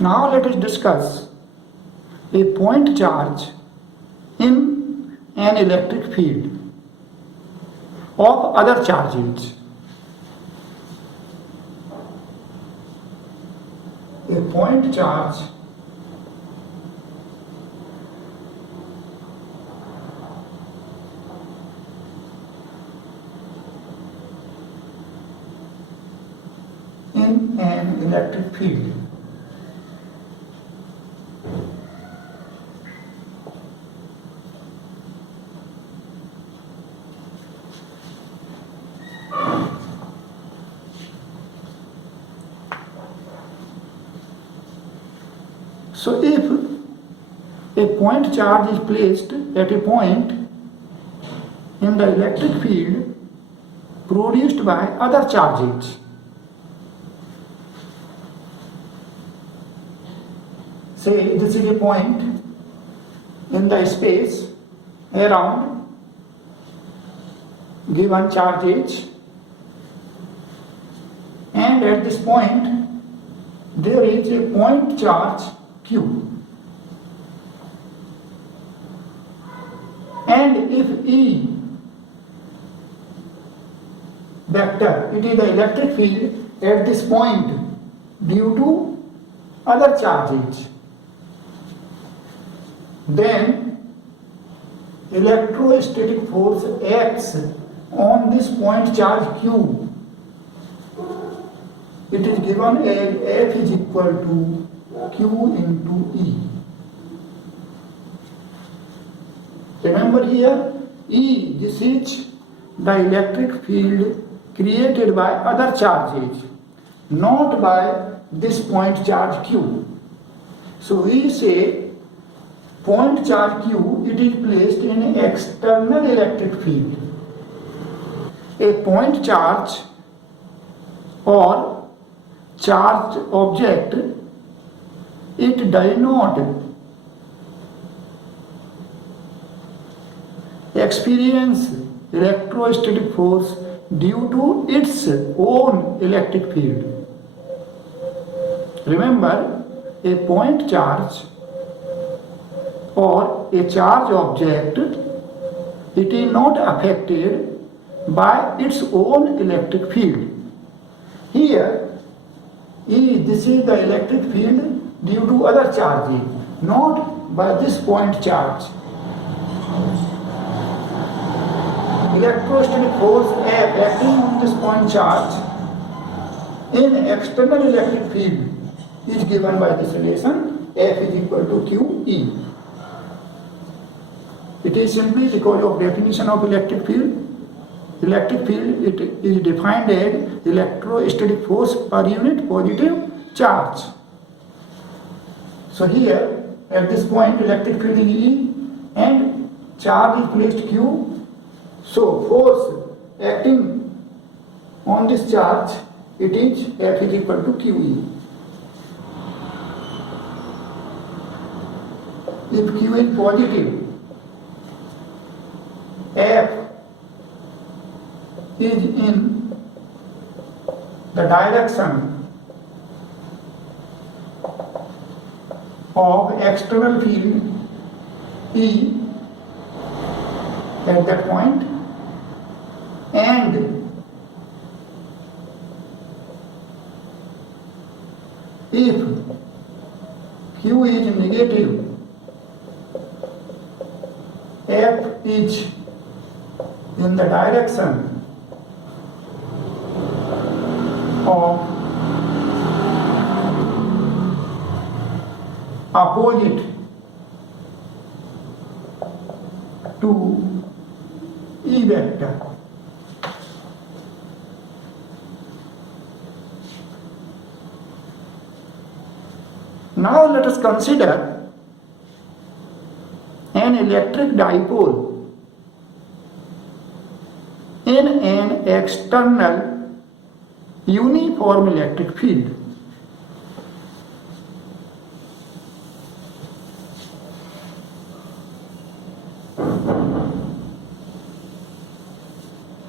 Now let us discuss a point charge in an electric field of other charges. A point charge in an electric field. So if a point charge is placed at a point in the electric field produced by other charges, say this is a point in the space around given charge H, and at this point there is a point charge Q, and if E vector, it is the electric field at this point due to other charges, then electrostatic force acts on this point charge Q. It is given as F is equal to Q into E. Remember here, E, this is the electric field created by other charges, not by this point charge Q. So we say point charge Q, it is placed in external electric field. A point charge or charged object, it does not experience electrostatic force due to its own electric field. Remember, a point charge or a charged object, it is not affected by its own electric field. Here, this is the electric field due to other charges, not by this point charge. Electrostatic force F acting on this point charge in external electric field is given by this relation F is equal to QE. It is simply because of definition of electric field. Electric field, it is defined as electrostatic force per unit positive charge. So here at this point electric field is E and charge is placed Q. So force acting on this charge, it is F is equal to QE. If Q is positive, F is in the direction of external field E at that point, and if Q is negative, F is in the direction of opposite to E vector. Now let us consider an electric dipole in an external uniform electric field.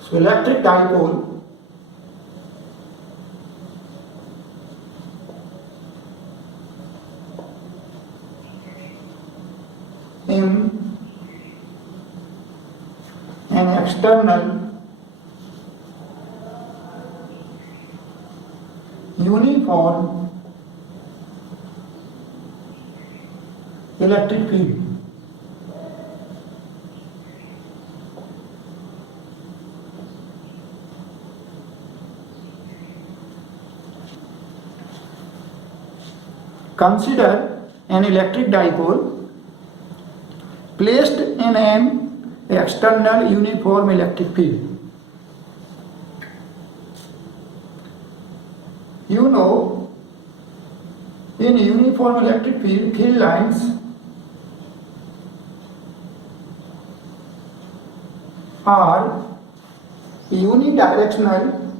So electric dipole in an external uniform electric field. Consider an electric dipole placed in an external uniform electric field. You know, in uniform electric field lines are unidirectional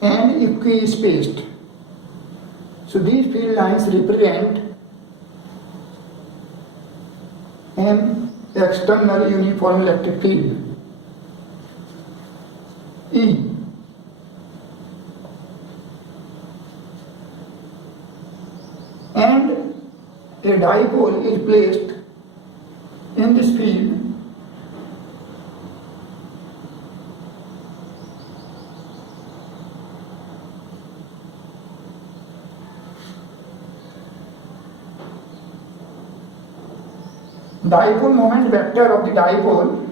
and equispaced. So these field lines represent an external uniform electric field E. And a dipole is placed in this field dipole moment vector of the dipole,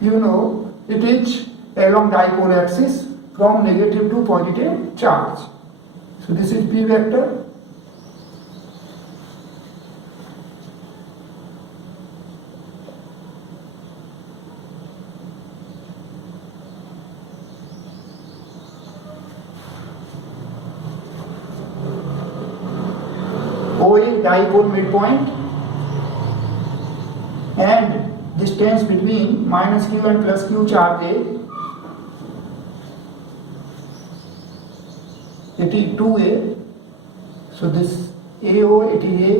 you know, it is along dipole axis from negative to positive charge. So this is P vector. O is dipole midpoint and distance between minus q and plus q charge A. It is 2A. So this AO, it is A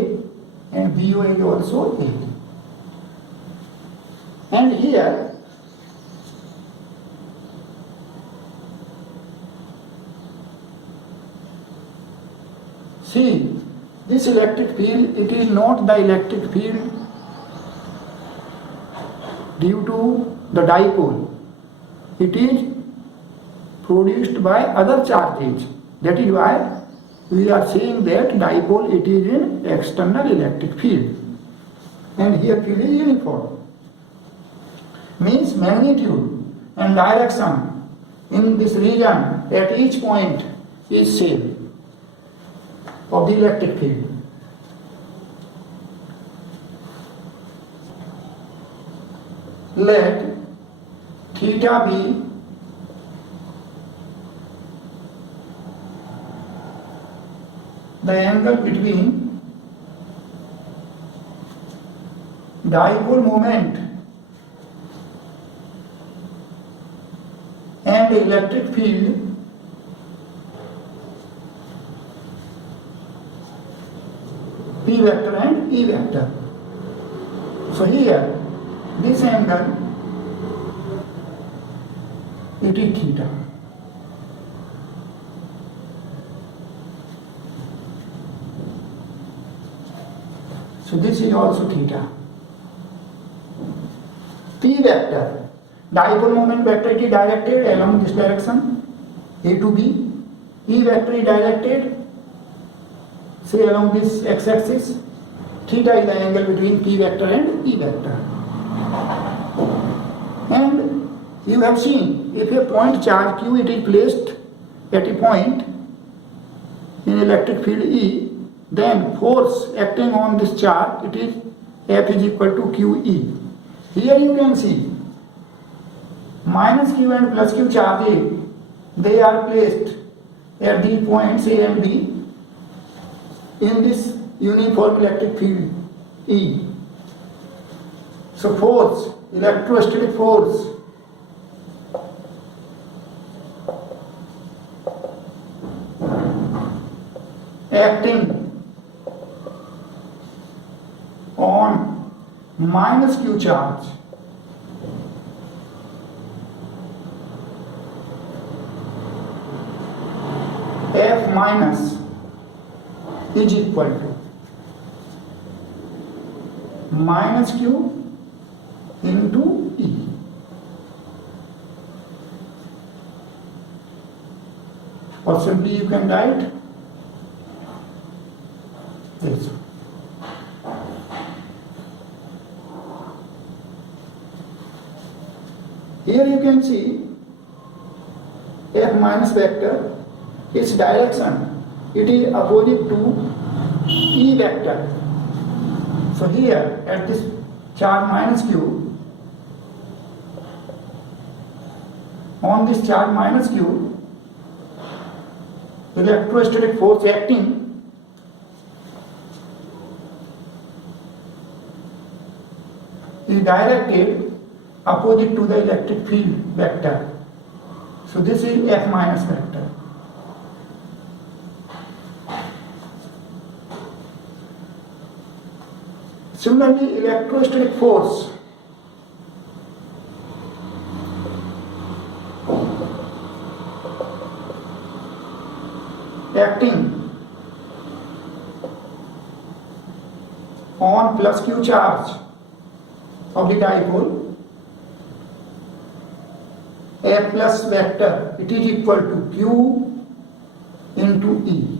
and BO is also A. And here see this electric field, it is not the electric field due to the dipole. It is produced by other charges. That is why we are saying that dipole, it is in external electric field. And here field is uniform. Means magnitude and direction in this region at each point is same of the electric field. Let theta be the angle between dipole moment and electric field P vector and E vector. So here this angle, it is theta. So this is also theta. P vector, dipole moment vector, it is directed along this direction, A to B. E vector is directed, say, along this x-axis. Theta is the angle between P vector and E vector. And you have seen, if a point charge Q, it is placed at a point in electric field E, then force acting on this charge, it is F is equal to QE. Here you can see minus Q and plus Q charge A, they are placed at the points A and B in this uniform electric field E. So force, electrostatic force, acting on minus Q charge F minus is equal to minus Q into E. Or simply you can write this. Here you can see F minus vector, its direction, it is opposite to E vector. So here at this charge minus Q, on this charge minus Q, electrostatic force acting is directed opposite to the electric field vector. So this is F minus vector. Similarly, electrostatic force acting on plus Q charge of the dipole, F plus vector, it is equal to Q into E.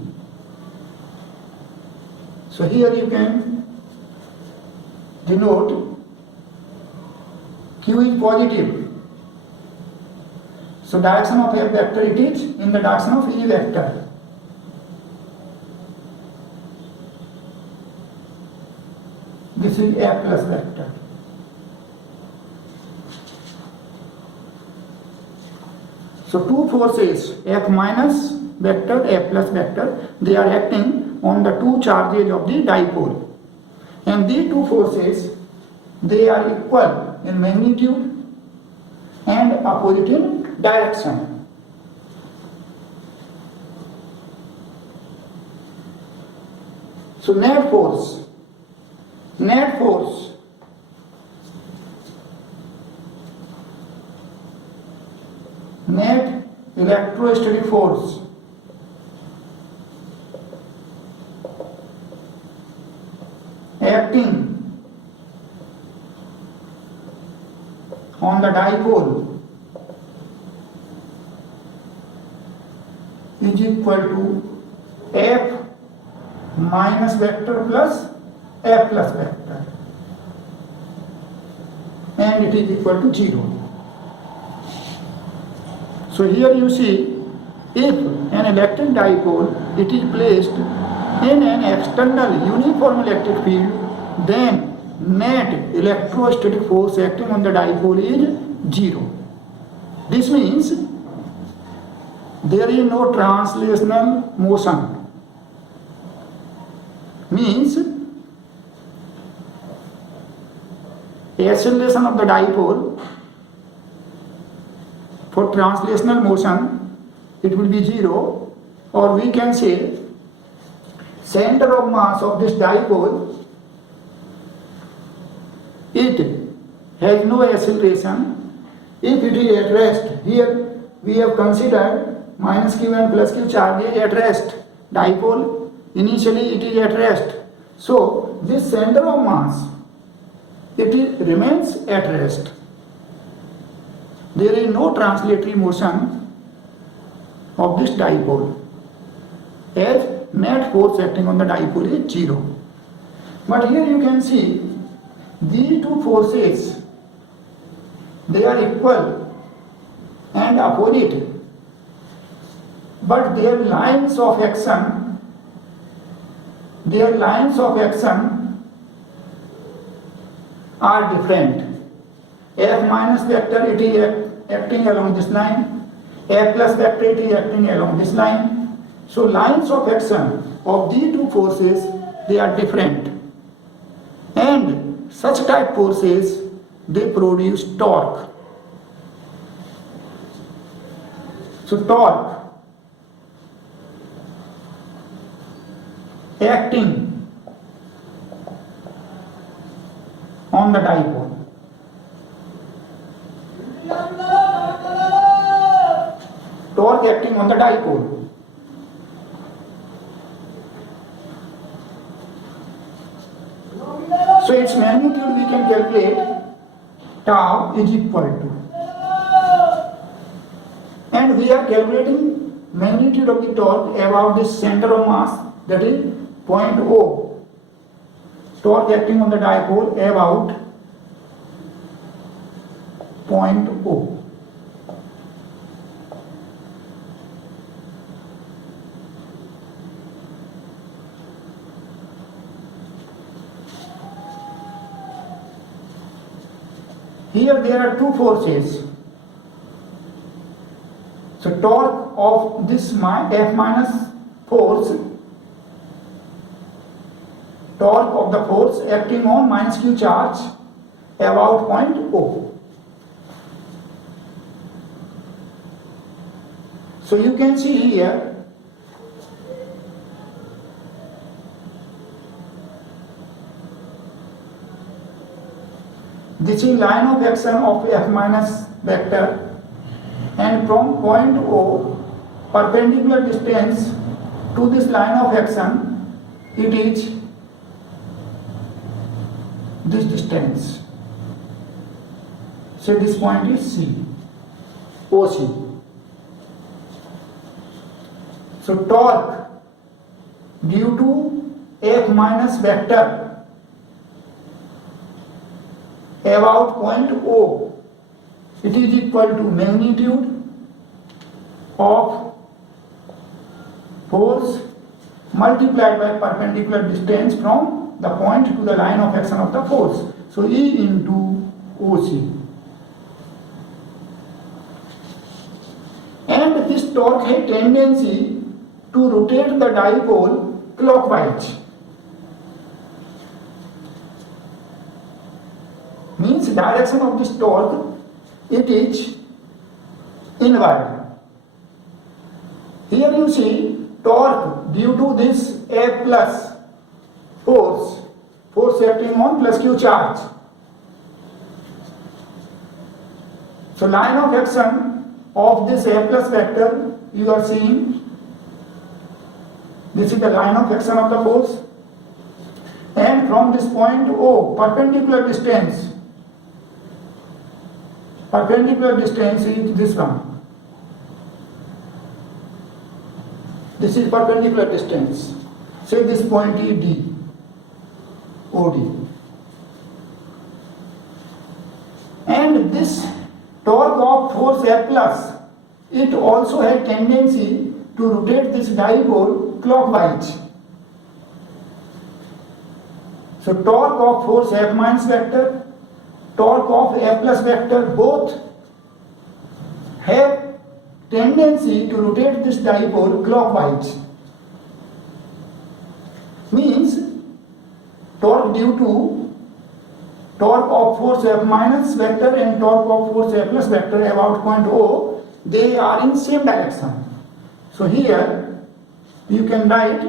So here you can denote Q is positive. So direction of F vector, it is in the direction of E vector. This is F plus vector. So two forces, F minus vector, F plus vector, they are acting on the two charges of the dipole. And these two forces, they are equal in magnitude and opposite in direction. So net force net electrostatic force acting on the dipole is equal to F minus vector plus F plus vector, and it is equal to 0. So here you see, if an electric dipole, it is placed in an external uniform electric field, then net electrostatic force acting on the dipole is 0. This means there is no translational motion. Means acceleration of the dipole for translational motion, it will be 0, or we can say center of mass of this dipole, it has no acceleration if it is at rest. Here we have considered minus Q and plus Q charges at rest. Dipole, initially it is at rest. So this center of mass, remains at rest. There is no translatory motion of this dipole, as net force acting on the dipole is 0. But here you can see these two forces, they are equal and opposite, but their lines of action are different. F minus vector, it is acting along this line. F plus vector, it is acting along this line. So lines of action of these two forces, they are different. And such type forces, they produce torque. So torque acting on the dipole. Torque acting on the dipole. So its magnitude we can calculate tau is equal to, and we are calculating magnitude of the torque about the center of mass, that is point O. Torque acting on the dipole about point O. Here there are two forces. So torque of this F minus force, torque of the force acting on minus q charge about point O. So you can see here this is line of action of F minus vector, and from point O perpendicular distance to this line of action, it is this distance. So this point is C, OC. So torque due to F minus vector about point O, it is equal to magnitude of force multiplied by perpendicular distance from the point to the line of action of the force. So E into OC. And this torque has tendency to rotate the dipole clockwise. Means direction of this torque, it is inward. Here you see torque due to this F plus force acting on plus q charge. So line of action of this F plus vector you are seeing. This is the line of action of the force, and from this point O perpendicular distance is this one. This is perpendicular distance. Say this point is D, OD. And this torque of force F plus, it also has tendency to rotate this dipole clockwise. So torque of force F minus vector, torque of F plus vector, both have tendency to rotate this dipole clockwise. Means torque due to torque of force F minus vector and torque of force F plus vector about point O, they are in same direction. So here you can write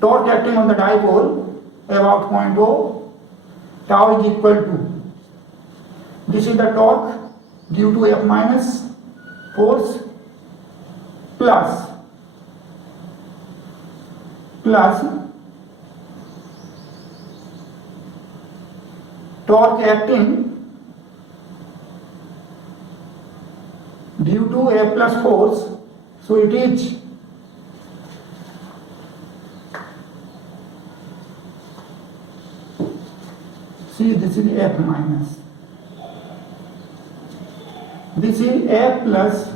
torque acting on the dipole about point O, tau is equal to, this is the torque due to F minus force plus torque acting due to F plus force, so it is see this is F minus, this is F plus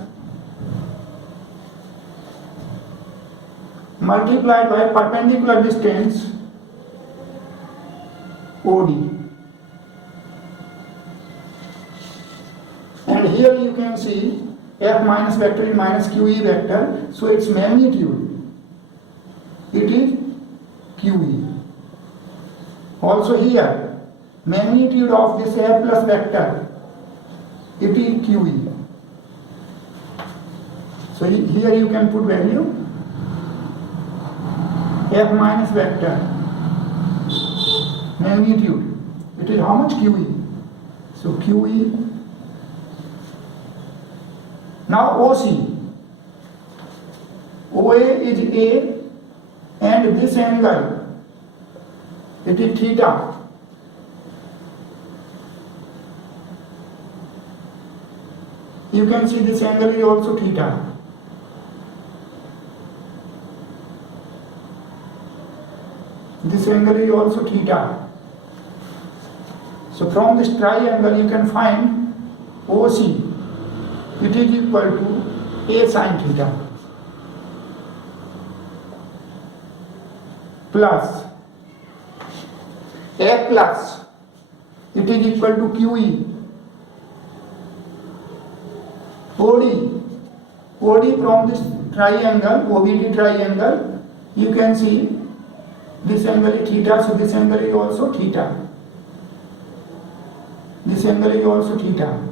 multiplied by perpendicular distance OD, and here you can see F minus vector is minus QE vector, so its magnitude, it is QE. Also here magnitude of this F plus vector, it is QE. So here you can put value F minus vector magnitude, it is how much? QE. So QE. Now OC, OA is A, and this angle, it is theta. You can see this angle is also theta. This angle is also theta. So from this triangle you can find OC. It is equal to A sin theta plus A plus it is equal to QE. OD from this triangle, OBD triangle, you can see this angle is theta, so this angle is also theta. This angle is also theta.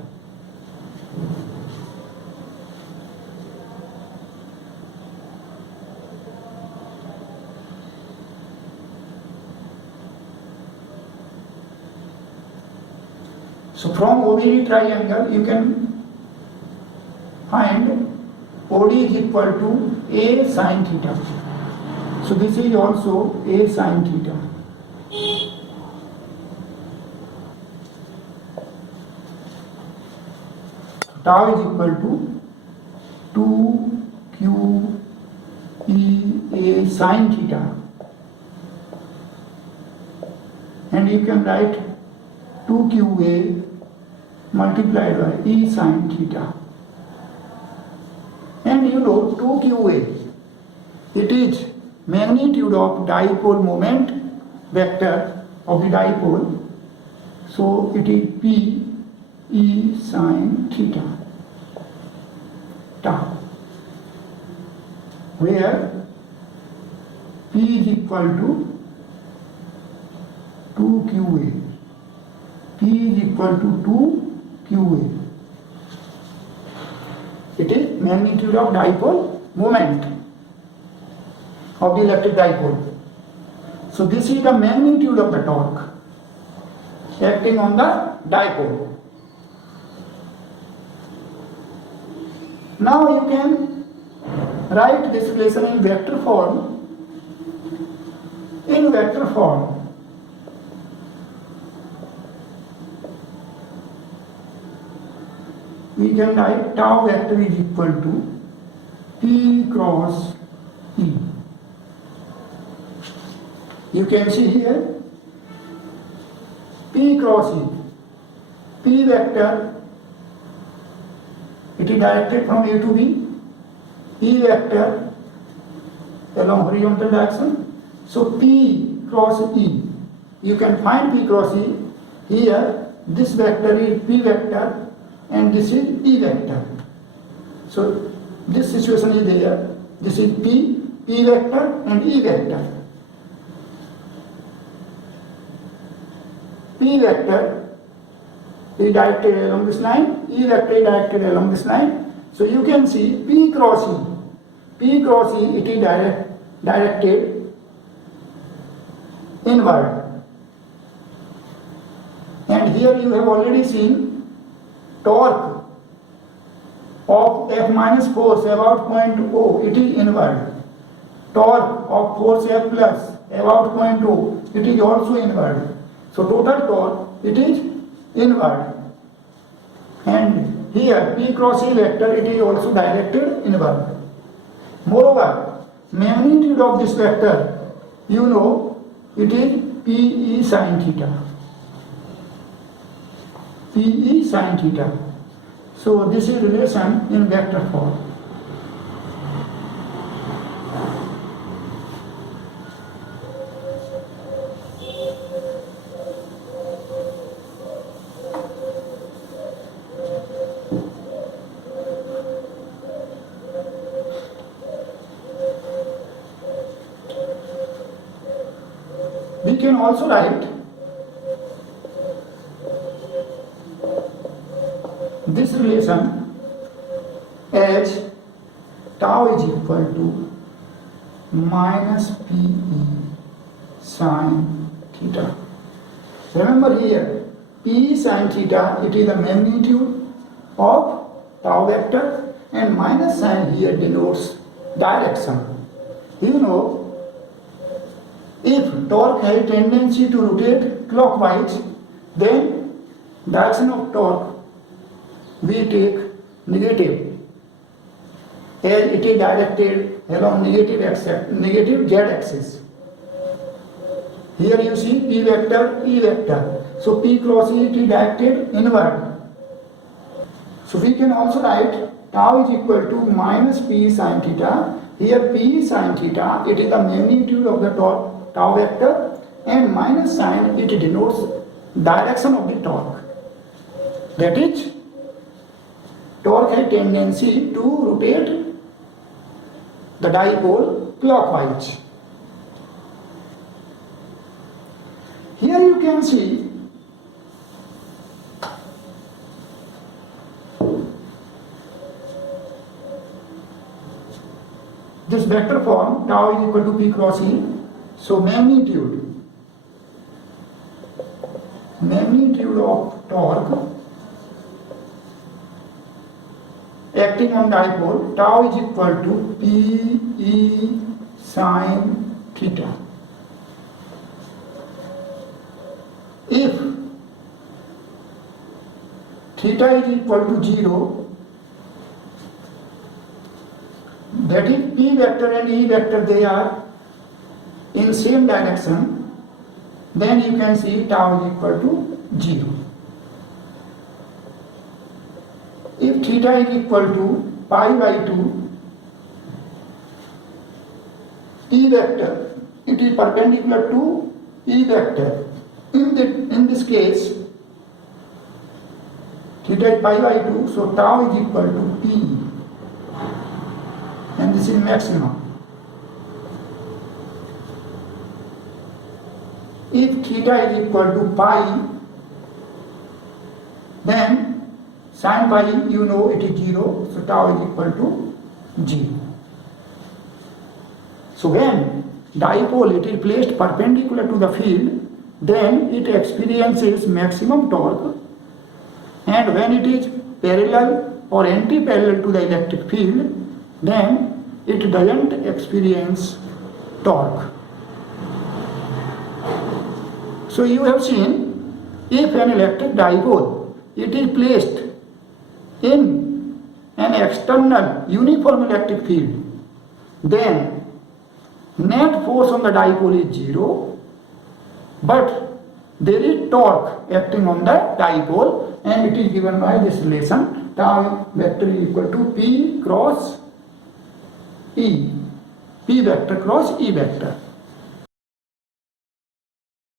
So from OBD triangle you can find OD is equal to A sin theta. So this is also A sin theta. Tau is equal to 2QE A sin theta. And you can write 2QA multiplied by E sin theta. And you know 2QA, it is magnitude of dipole moment vector of the dipole. So it is P E sin theta tau, where P is equal to 2QA. P is equal to 2QA. It is magnitude of dipole moment of the electric dipole. So this is the magnitude of the torque acting on the dipole. Now you can write this relation in vector form. In vector form, we can write tau vector is equal to P cross E. You can see here P cross E. P vector, it is directed from A to B. E vector along horizontal direction. So P cross E. You can find P cross E. Here this vector is P vector and this is E vector. So this situation is there. This is P vector and E vector. P vector is directed along this line, E vector is directed along this line. So you can see P cross E. P cross E, it is directed inward. And here you have already seen torque of F minus force about point O, it is inward. Torque of force F plus about point O, it is also inward. So total torque, it is inward. And here P cross E vector, it is also directed inward. Moreover, magnitude of this vector, you know, it is P E sin theta. P E sin theta. So this is relation in vector form. We can also write this relation as tau is equal to minus PE sin theta. Remember here, PE sin theta, it is the magnitude of tau vector, and minus sign here denotes direction. You know, if torque has a tendency to rotate clockwise, then direction of torque we take negative, as it is directed along negative z axis. Here you see P vector, E vector. So P cross E it is directed inward. So we can also write tau is equal to minus P sin theta. Here P sin theta, it is the magnitude of the tau vector, and minus sign it denotes direction of the torque. That is, torque has tendency to rotate the dipole clockwise. Here you can see this vector form tau is equal to P cross E. So magnitude of torque acting on dipole tau is equal to P E sin theta. If theta is equal to 0, that is P vector and E vector, they are in same direction, then you can see tau is equal to 0. If theta is equal to pi by 2, E vector, it is perpendicular to E vector. In this case, theta is pi by 2, so tau is equal to P, and this is maximum. If theta is equal to pi, then sin pi, you know it is 0, so tau is equal to 0. So when dipole it is placed perpendicular to the field, then it experiences maximum torque, and when it is parallel or anti-parallel to the electric field, then it doesn't experience torque. So you have seen, if an electric dipole it is placed in an external uniform electric field, then net force on the dipole is 0, but there is torque acting on the dipole, and it is given by this relation tau vector is equal to P cross E, P vector cross E vector.